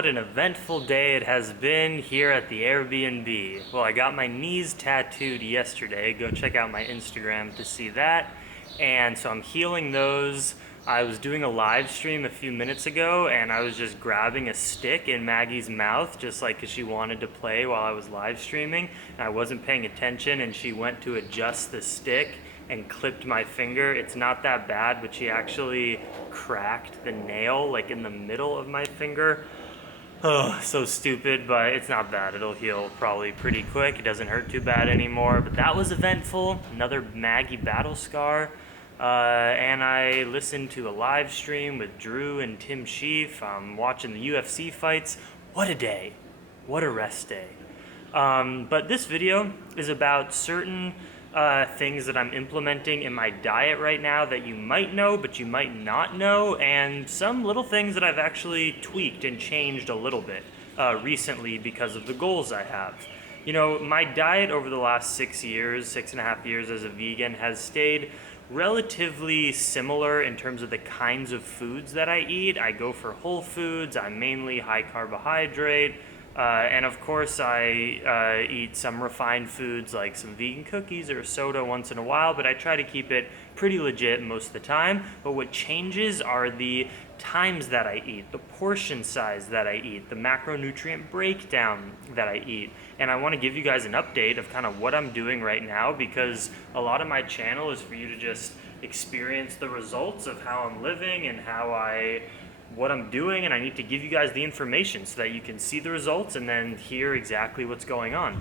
what an eventful day it has been here at the Airbnb. Well, I got my knees tattooed yesterday. Go check out my Instagram to see that. And so I'm healing those. I was doing a live stream a few minutes ago and I was just grabbing a stick in Maggie's mouth just like because she wanted to play while I was live streaming. And I wasn't paying attention and she went to adjust the stick and clipped my finger. It's not that bad, but she actually cracked the nail like in the middle of my finger. Oh, so stupid, but it's not bad. It'll heal probably pretty quick. It doesn't hurt too bad anymore, but that was eventful. Another Maggie battle scar. And I listened to a live stream with Drew and Tim Sheaf. I'm watching the UFC fights. What a day. What a rest day. But this video is about certain things that I'm implementing in my diet right now that you might know, but you might not know, and some little things that I've actually tweaked and changed a little bit recently because of the goals I have. You know, my diet over the last 6.5 years as a vegan has stayed relatively similar in terms of the kinds of foods that I eat. I go for whole foods. I'm mainly high carbohydrate. And of course I eat some refined foods like some vegan cookies or soda once in a while, but I try to keep it pretty legit most of the time. But what changes are the times that I eat, the portion size that I eat, the macronutrient breakdown that I eat. And I want to give you guys an update of kind of what I'm doing right now, because a lot of my channel is for you to just experience the results of how I'm living and what I'm doing, and I need to give you guys the information so that you can see the results and then hear exactly what's going on.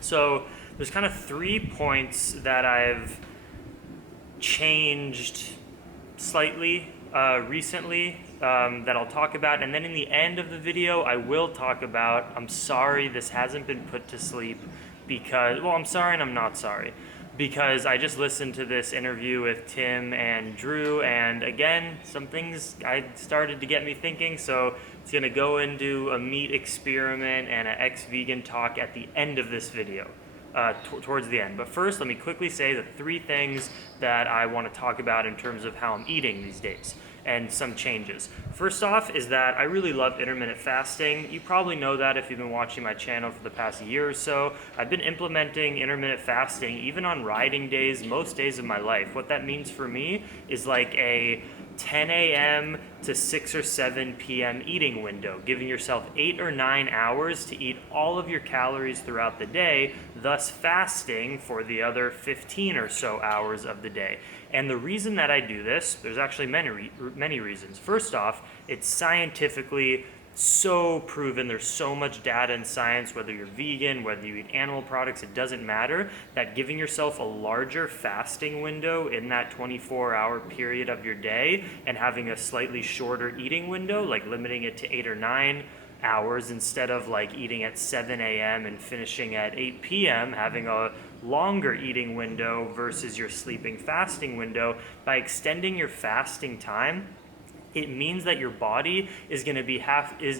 So there's kind of 3 points that I've changed slightly recently that I'll talk about, and then in the end of the video I will talk about, I'm sorry this hasn't been put to sleep because, well, I'm sorry and I'm not sorry, because I just listened to this interview with Tim and Drew, and again, some things started to get me thinking, so it's gonna go into a meat experiment and an ex-vegan talk at the end of this video, towards the end. But first, let me quickly say the 3 things that I wanna talk about in terms of how I'm eating these days, and some changes. First off is that I really love intermittent fasting. You probably know that if you've been watching my channel for the past year or so. I've been implementing intermittent fasting even on riding days, most days of my life. What that means for me is like a 10 a.m. to 6 or 7 p.m. eating window, giving yourself 8 or 9 hours to eat all of your calories throughout the day, thus fasting for the other 15 or so hours of the day. And the reason that I do this, there's actually many reasons. First off, it's scientifically so proven, there's so much data and science, whether you're vegan, whether you eat animal products, it doesn't matter, that giving yourself a larger fasting window in that 24-hour period of your day and having a slightly shorter eating window, like limiting it to 8 or 9 hours instead of like eating at 7 a.m. and finishing at 8 p.m., having a longer eating window versus your sleeping fasting window, by extending your fasting time, it means that your body is going to be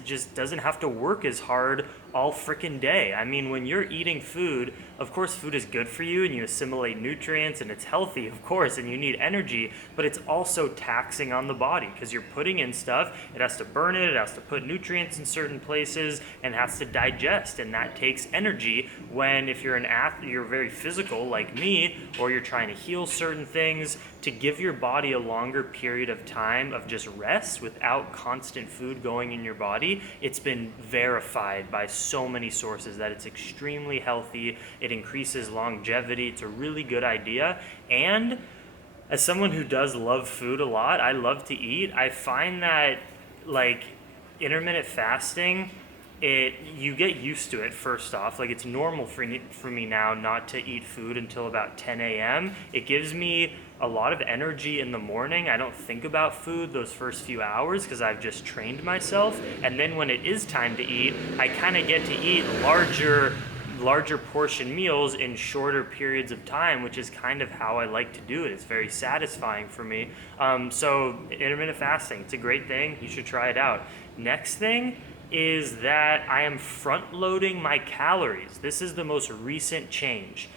just doesn't have to work as hard all freaking day. I mean, when you're eating food, of course food is good for you and you assimilate nutrients and it's healthy, of course, and you need energy, but it's also taxing on the body because you're putting in stuff, it has to burn it has to put nutrients in certain places, and has to digest, and that takes energy. When if you're an athlete, you're very physical like me, or you're trying to heal certain things, to give your body a longer period of time of just rest without constant food going in your body, it's been verified by so many sources that it's extremely healthy. It increases longevity. It's a really good idea. And as someone who does love food a lot, I love to eat, I find that like intermittent fasting, you get used to it. First off, like it's normal for me now not to eat food until about 10 a.m. It gives me a lot of energy in the morning. I don't think about food those first few hours because I've just trained myself, and then when it is time to eat, I kind of get to eat larger portion meals in shorter periods of time, which is kind of how I like to do it. It's very satisfying for me. So intermittent fasting, it's a great thing. You should try it out. Next thing is that I am front loading my calories. This is the most recent change.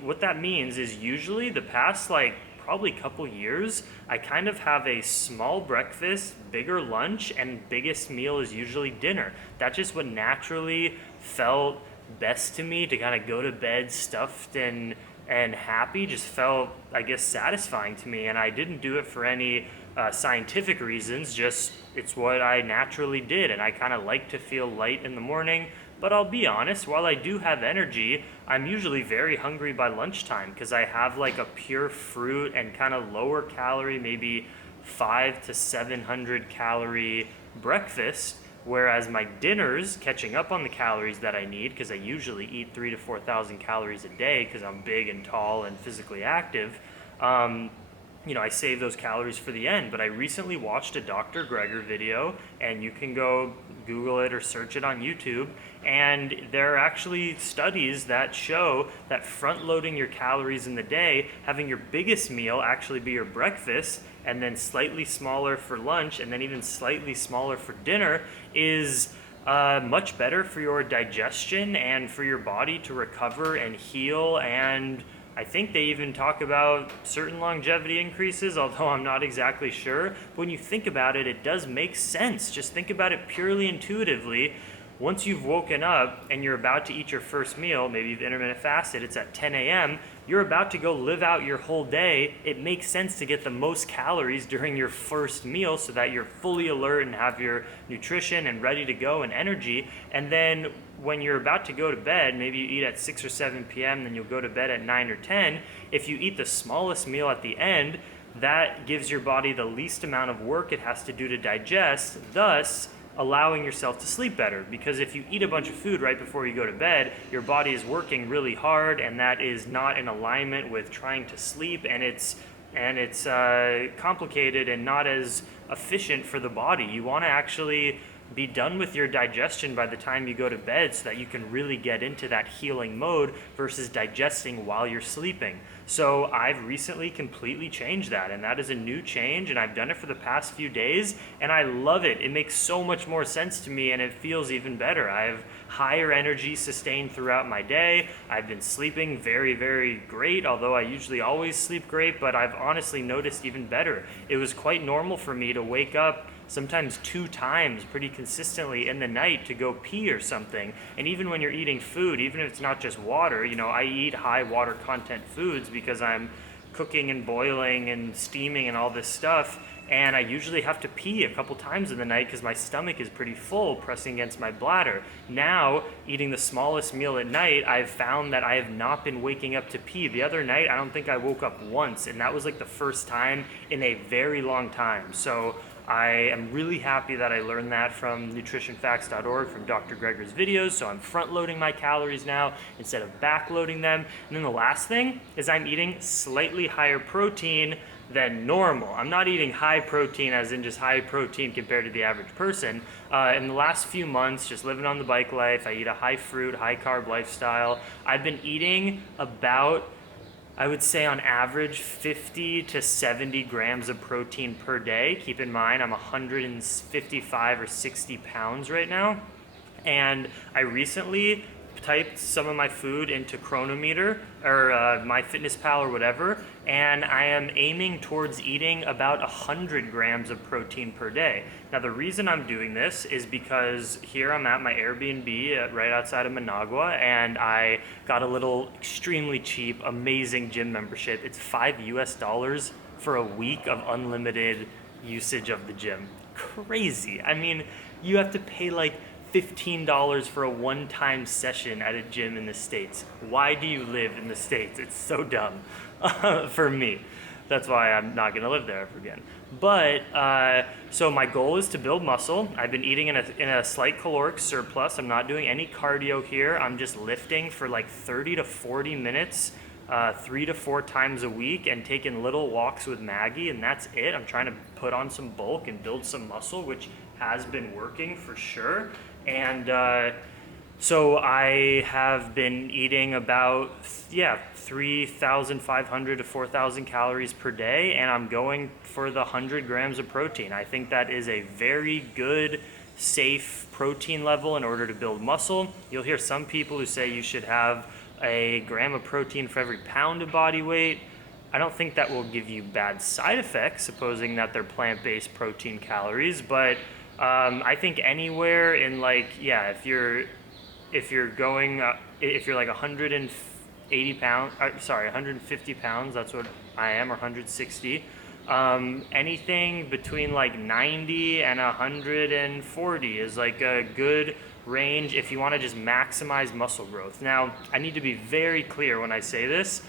What that means is usually the past like probably couple years, I kind of have a small breakfast, bigger lunch, and biggest meal is usually dinner. That's just what naturally felt best to me, to kind of go to bed stuffed and happy. Just felt, I guess, satisfying to me, and I didn't do it for any scientific reasons, just it's what I naturally did, and I kind of like to feel light in the morning. But I'll be honest, while I do have energy, I'm usually very hungry by lunchtime because I have like a pure fruit and kind of lower calorie, maybe 500 to 700 calorie breakfast. Whereas my dinners, catching up on the calories that I need, because I usually eat 3,000 to 4,000 calories a day because I'm big and tall and physically active, I save those calories for the end. But I recently watched a Dr. Greger video, and you can go Google it or search it on YouTube, and there are actually studies that show that front loading your calories in the day, having your biggest meal actually be your breakfast, and then slightly smaller for lunch, and then even slightly smaller for dinner, is much better for your digestion and for your body to recover and heal. And I think they even talk about certain longevity increases, although I'm not exactly sure. But when you think about it, it does make sense. Just think about it purely intuitively. Once you've woken up and you're about to eat your first meal, maybe you've intermittent fasted, it's at 10 a.m., you're about to go live out your whole day. It makes sense to get the most calories during your first meal so that you're fully alert and have your nutrition and ready to go and energy. And then when you're about to go to bed, maybe you eat at 6 or 7 p.m., then you'll go to bed at 9 or 10. If you eat the smallest meal at the end, that gives your body the least amount of work it has to do to digest, thus allowing yourself to sleep better. Because if you eat a bunch of food right before you go to bed, your body is working really hard, and that is not in alignment with trying to sleep, and it's complicated and not as efficient for the body. You want to actually be done with your digestion by the time you go to bed so that you can really get into that healing mode versus digesting while you're sleeping. So I've recently completely changed that, and that is a new change, and I've done it for the past few days, and I love it. It makes so much more sense to me, and it feels even better. I have higher energy sustained throughout my day. I've been sleeping very, very great, although I usually always sleep great, but I've honestly noticed even better. It was quite normal for me to wake up sometimes 2 times pretty consistently in the night to go pee or something. And even when you're eating food, even if it's not just water, I eat high water content foods because I'm cooking and boiling and steaming and all this stuff. And I usually have to pee a couple times in the night because my stomach is pretty full, pressing against my bladder. Now, eating the smallest meal at night, I've found that I have not been waking up to pee. The other night, I don't think I woke up once, and that was like the first time in a very long time. So I am really happy that I learned that from nutritionfacts.org, from Dr. Greger's videos. So I'm front loading my calories now instead of back loading them. And then the last thing is I'm eating slightly higher protein than normal. I'm not eating high protein as in just high protein compared to the average person. In the last few months, just living on the bike life, I eat a high fruit, high carb lifestyle. I've been eating about, I would say on average, 50 to 70 grams of protein per day. Keep in mind, I'm 155 or 60 pounds right now. And I recently typed some of my food into Chronometer or MyFitnessPal or whatever, and I am aiming towards eating about 100 grams of protein per day. Now, the reason I'm doing this is because here I'm at my Airbnb right outside of Managua, and I got a little extremely cheap, amazing gym membership. It's $5 for a week of unlimited usage of the gym. Crazy. I mean, you have to pay like $15 for a one-time session at a gym in the States. Why do you live in the States? It's so dumb for me. That's why I'm not gonna live there ever again. But, so my goal is to build muscle. I've been eating in a slight caloric surplus. I'm not doing any cardio here. I'm just lifting for like 30 to 40 minutes, 3 to 4 times a week, and taking little walks with Maggie, and that's it. I'm trying to put on some bulk and build some muscle, which has been working for sure. And so I have been eating about 3,500 to 4,000 calories per day, and I'm going for the 100 grams of protein. I think that is a very good, safe protein level in order to build muscle. You'll hear some people who say you should have a gram of protein for every pound of body weight. I don't think that will give you bad side effects, supposing that they're plant-based protein calories. But I think anywhere in like, yeah, if you're going, if you're like 180 pounds, sorry, 150 pounds, that's what I am, or 160. Anything between like 90 and 140 is like a good range if you want to just maximize muscle growth. Now, I need to be very clear when I say this.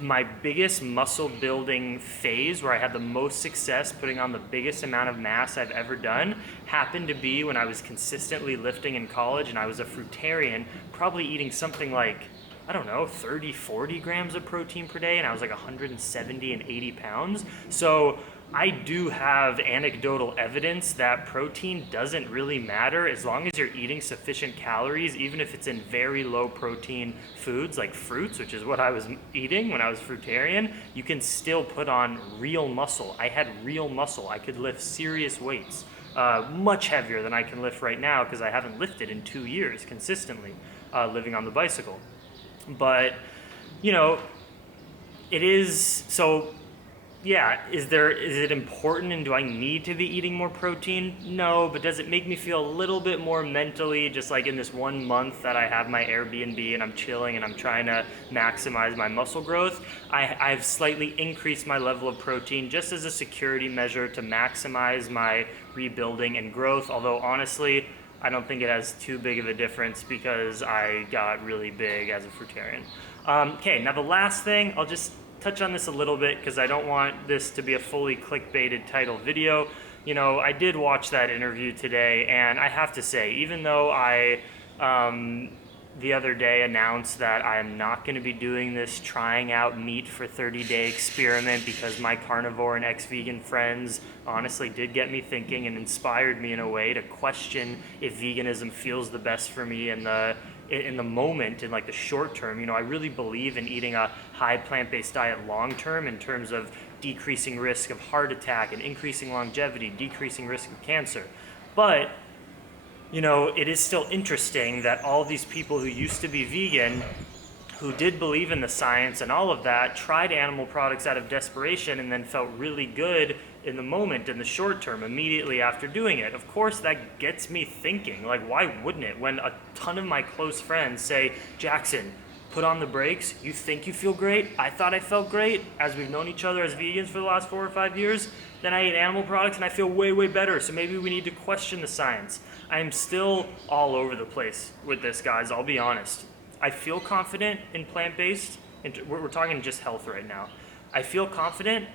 My biggest muscle building phase, where I had the most success putting on the biggest amount of mass I've ever done, happened to be when I was consistently lifting in college and I was a fruitarian, probably eating something like, I don't know, 30, 40 grams of protein per day, and I was like 170 and 80 pounds. So I do have anecdotal evidence that protein doesn't really matter as long as you're eating sufficient calories, even if it's in very low protein foods like fruits, which is what I was eating when I was fruitarian. You can still put on real muscle. I had real muscle. I could lift serious weights, much heavier than I can lift right now because I haven't lifted in 2 years consistently, living on the bicycle. But, you know, it is, so yeah, is it important and do I need to be eating more protein? No, but does it make me feel a little bit more mentally, just like in this 1 month that I have my Airbnb and I'm chilling and I'm trying to maximize my muscle growth? I've slightly increased my level of protein just as a security measure to maximize my rebuilding and growth, although honestly, I don't think it has too big of a difference because I got really big as a fruitarian. Okay, now the last thing, I'll just touch on this a little bit because I don't want this to be a fully clickbaited title video. You know, I did watch that interview today, and I have to say, even though I the other day announced that I am not going to be doing this trying out meat for 30-day experiment because my carnivore and ex-vegan friends honestly did get me thinking and inspired me in a way to question if veganism feels the best for me in the moment, in like the short term. You know, I really believe in eating a high plant-based diet long term in terms of decreasing risk of heart attack and increasing longevity, decreasing risk of cancer. But you know, it is still interesting that all these people who used to be vegan, who did believe in the science and all of that, tried animal products out of desperation and then felt really good in the moment, in the short term, immediately after doing it. Of course, that gets me thinking, like, why wouldn't it? When a ton of my close friends say, Jackson, put on the brakes, you think you feel great? I thought I felt great, as we've known each other as vegans for the last 4 or 5 years. Then I eat animal products and I feel way, way better. So maybe we need to question the science. I'm still all over the place with this, guys, I'll be honest. I feel confident in plant-based, we're talking just health right now. I feel confident,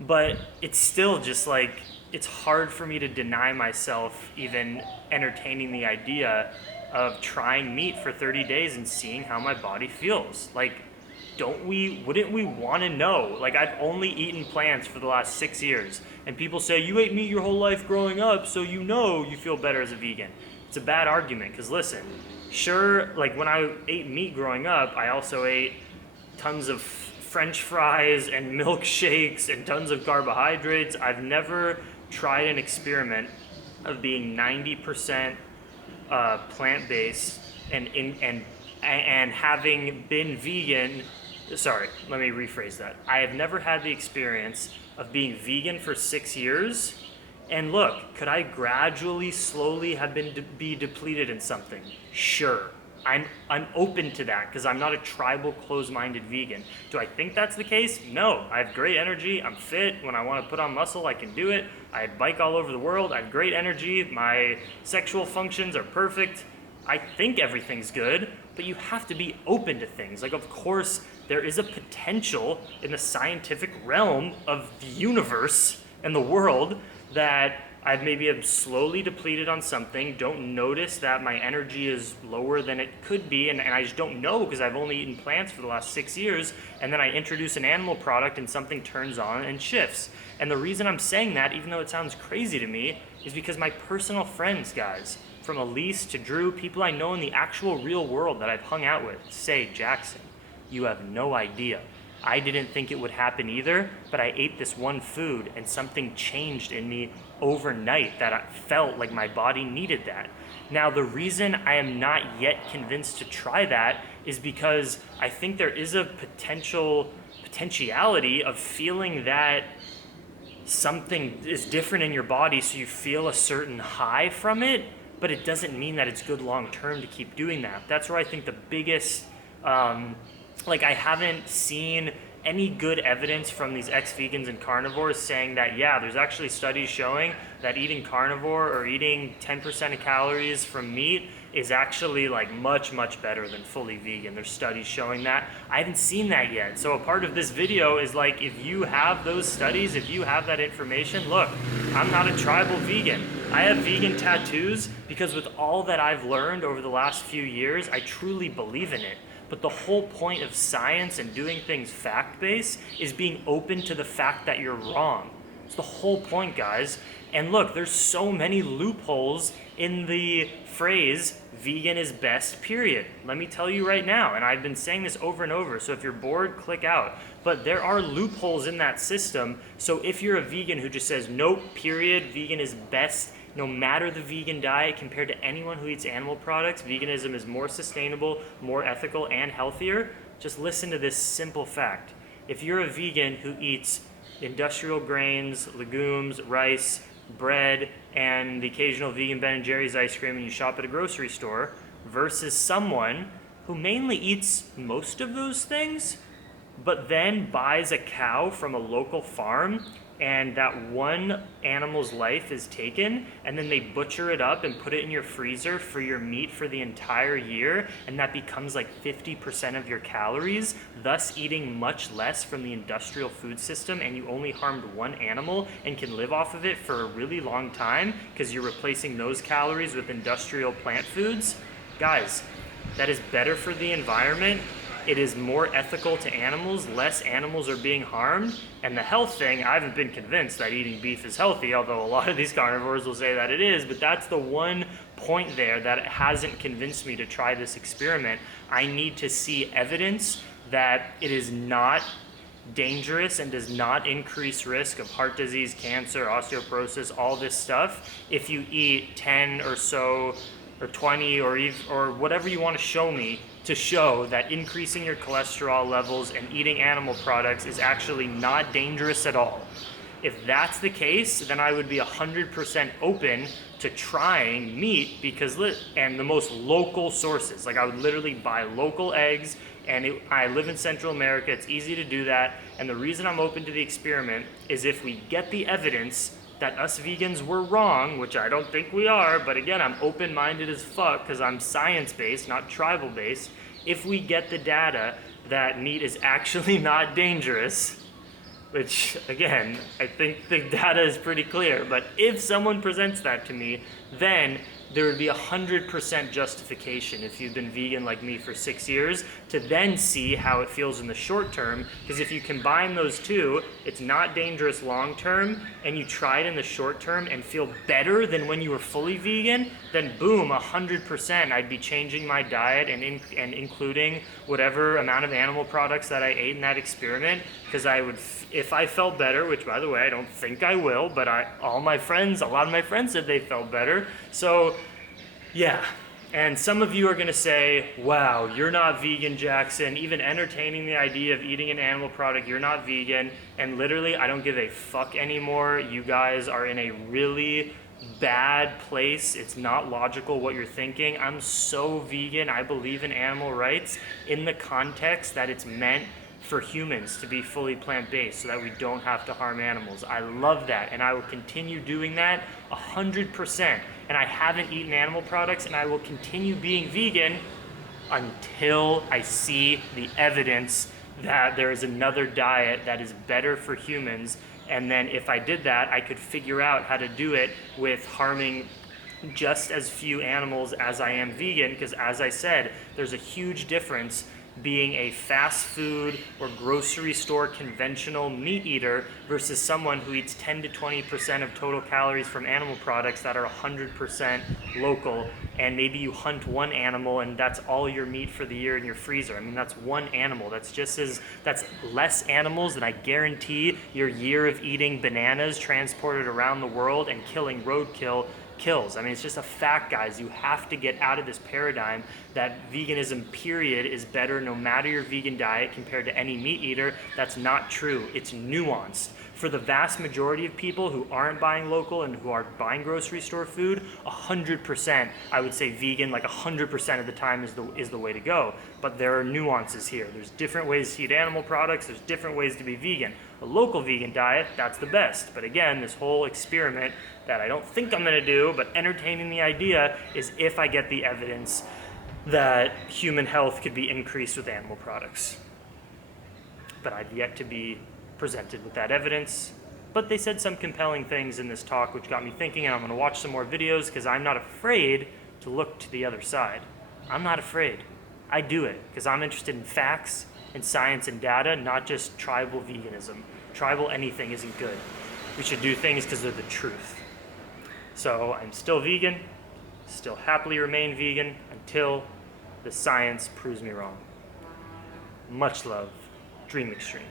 but it's still just like, it's hard for me to deny myself even entertaining the idea of trying meat for 30 days and seeing how my body feels. Like, wouldn't we want to know? Like, I've only eaten plants for the last 6 years, and people say, you ate meat your whole life growing up, so you know you feel better as a vegan. It's a bad argument, because listen, sure, like when I ate meat growing up, I also ate tons of French fries and milkshakes and tons of carbohydrates. I've never tried an experiment of being 90% plant-based and having been vegan. Sorry, let me rephrase that. I have never had the experience of being vegan for 6 years. And look, could I gradually, slowly have be depleted in something? Sure. I'm open to that because I'm not a tribal, closed-minded vegan. Do I think that's the case? No. I have great energy. I'm fit. When I want to put on muscle, I can do it. I bike all over the world. I have great energy. My sexual functions are perfect. I think everything's good, but you have to be open to things. Like, of course, there is a potential in the scientific realm of the universe and the world that I've maybe slowly depleted on something, don't notice that my energy is lower than it could be, and I just don't know because I've only eaten plants for the last 6 years, and then I introduce an animal product and something turns on and shifts. And the reason I'm saying that, even though it sounds crazy to me, is because my personal friends, guys, from Elise to Drew, people I know in the actual real world that I've hung out with, say, Jackson, you have no idea. I didn't think it would happen either, but I ate this one food and something changed in me overnight that I felt like my body needed that. Now, the reason I am not yet convinced to try that is because I think there is a potentiality of feeling that something is different in your body, so you feel a certain high from it, but it doesn't mean that it's good long term to keep doing that. That's where I think the biggest, I haven't seen any good evidence from these ex-vegans and carnivores saying that, yeah, there's actually studies showing that eating carnivore or eating 10% of calories from meat is actually like much, much better than fully vegan. There's studies showing that. I haven't seen that yet. So a part of this video is like, if you have those studies, if you have that information, look, I'm not a tribal vegan. I have vegan tattoos because with all that I've learned over the last few years, I truly believe in it. But the whole point of science and doing things fact-based is being open to the fact that you're wrong. It's the whole point, guys. And look, there's so many loopholes in the phrase, vegan is best, period. Let me tell you right now, and I've been saying this over and over, so if you're bored, click out. But there are loopholes in that system, so if you're a vegan who just says, nope, period, vegan is best, no matter the vegan diet compared to anyone who eats animal products, veganism is more sustainable, more ethical, and healthier. Just listen to this simple fact. If you're a vegan who eats industrial grains, legumes, rice, bread, and the occasional vegan Ben & Jerry's ice cream and you shop at a grocery store, versus someone who mainly eats most of those things, but then buys a cow from a local farm, and that one animal's life is taken, and then they butcher it up and put it in your freezer for your meat for the entire year, and that becomes like 50% of your calories, thus eating much less from the industrial food system, and you only harmed one animal and can live off of it for a really long time because you're replacing those calories with industrial plant foods. Guys, that is better for the environment. It is more ethical to animals, less animals are being harmed, and the health thing, I haven't been convinced that eating beef is healthy, although a lot of these carnivores will say that it is, but that's the one point there that it hasn't convinced me to try this experiment. I need to see evidence that it is not dangerous and does not increase risk of heart disease, cancer, osteoporosis, all this stuff, if you eat 10 or so, or 20, or whatever you want to show me, to show that increasing your cholesterol levels and eating animal products is actually not dangerous at all. If that's the case, then I would be 100% open to trying meat and the most local sources. Like I would literally buy local eggs, and I live in Central America, it's easy to do that. And the reason I'm open to the experiment is if we get the evidence that us vegans were wrong, which I don't think we are, but again, I'm open-minded as fuck because I'm science-based, not tribal-based. If we get the data that meat is actually not dangerous, which again, I think the data is pretty clear, but if someone presents that to me, then there would be 100% justification if you've been vegan like me for 6 years to then see how it feels in the short term, because if you combine those two, it's not dangerous long term, and you try it in the short term and feel better than when you were fully vegan, then boom, 100% I'd be changing my diet and including whatever amount of animal products that I ate in that experiment, because I would, if I felt better, which by the way, I don't think I will, but a lot of my friends said they felt better. So yeah, and some of you are gonna say, wow, you're not vegan, Jackson. Even entertaining the idea of eating an animal product, you're not vegan. And literally, I don't give a fuck anymore. You guys are in a really bad place. It's not logical what you're thinking. I'm so vegan, I believe in animal rights in the context that it's meant for humans to be fully plant-based so that we don't have to harm animals. I love that, and I will continue doing that 100%. And I haven't eaten animal products, and I will continue being vegan until I see the evidence that there is another diet that is better for humans. And then if I did that, I could figure out how to do it with harming just as few animals as I am vegan, because as I said, there's a huge difference being a fast food or grocery store conventional meat eater versus someone who eats 10 to 20% of total calories from animal products that are 100% local, and maybe you hunt one animal and that's all your meat for the year in your freezer. I mean, that's one animal. That's less animals than I guarantee your year of eating bananas transported around the world and killing roadkill kills. I mean, it's just a fact, guys. You have to get out of this paradigm that veganism, period, is better no matter your vegan diet compared to any meat eater. That's not true. It's nuanced. For the vast majority of people who aren't buying local and who are buying grocery store food, 100%, I would say vegan, like 100% of the time is the way to go. But there are nuances here. There's different ways to eat animal products. There's different ways to be vegan. A local vegan diet, that's the best. But again, this whole experiment that I don't think I'm gonna do, but entertaining the idea, is if I get the evidence that human health could be increased with animal products. But I've yet to be presented with that evidence. But they said some compelling things in this talk which got me thinking, and I'm gonna watch some more videos because I'm not afraid to look to the other side. I'm not afraid. I do it because I'm interested in facts and science and data, not just tribal veganism. Tribal anything isn't good. We should do things because they're the truth. So I'm still vegan, still happily remain vegan until the science proves me wrong. Much love. Dream extreme.